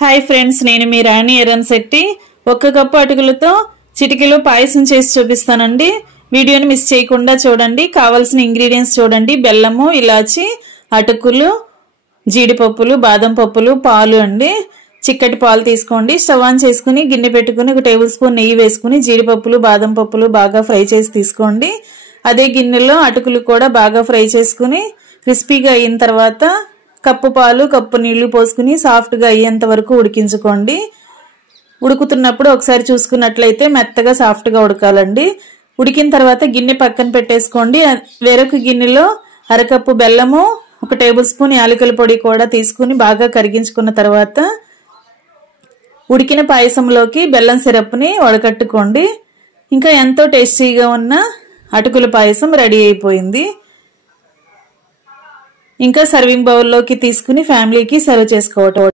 Hi friends, నేను మీ రాణి Erranshetti. 1 cup అటుకులతో చిటికెలో పాయసం చేసి చూపిస్తానండి. వీడియోని మిస్ చేయకుండా చూడండి. కావాల్సిన ఇంగ్రీడియంట్స్ చూడండి. బెల్లము, ఇలాచి, అటుకులు, జీడిపప్పులు, బాదం పప్పులు, పాలు అండి. చిక్కటి పాలు తీసుకోండి. స్టవ్ ఆన్ చేసుకుని గిన్నె పెట్టుకుని 1 టేబుల్ స్పూన్ నెయ్యి వేసుకుని జీడిపప్పులు, బాదం పప్పులు బాగా ఫ్రై చేసి తీసుకోండి. అదే గిన్నెలో అటుకులు కూడా బాగా ఫ్రై చేసుకుని క్రిస్పీగా అయిన తర్వాత కప్పు పాలు, కప్పు నీళ్లు పోసుకుని సాఫ్ట్ గా అయ్యేంత వరకు ఉడికించుకోండి. ఉడుకుతున్నప్పుడు ఒకసారి చూసుకున్నట్లయితే మెత్తగా సాఫ్ట్ గా ఉడకాలండి. ఉడికిన తర్వాత గిన్నె పక్కన పెట్టేసుకోండి. వేరొక గిన్నెలో అరకప్పు బెల్లము, 1 టేబుల్ స్పూన్ యాలకుల పొడి కూడా తీసుకుని బాగా కరిగించుకున్న తర్వాత ఉడికిన పాయసంలోకి బెల్లం సిరప్ని వడకట్టుకోండి. ఇంకా ఎంతో టేస్టీగా ఉన్న అటుకుల పాయసం రెడీ అయిపోయింది. ఇంకా సర్వింగ్ బౌల్లోకి తీసుకుని ఫ్యామిలీకి సర్వ్ చేసుకోవటం.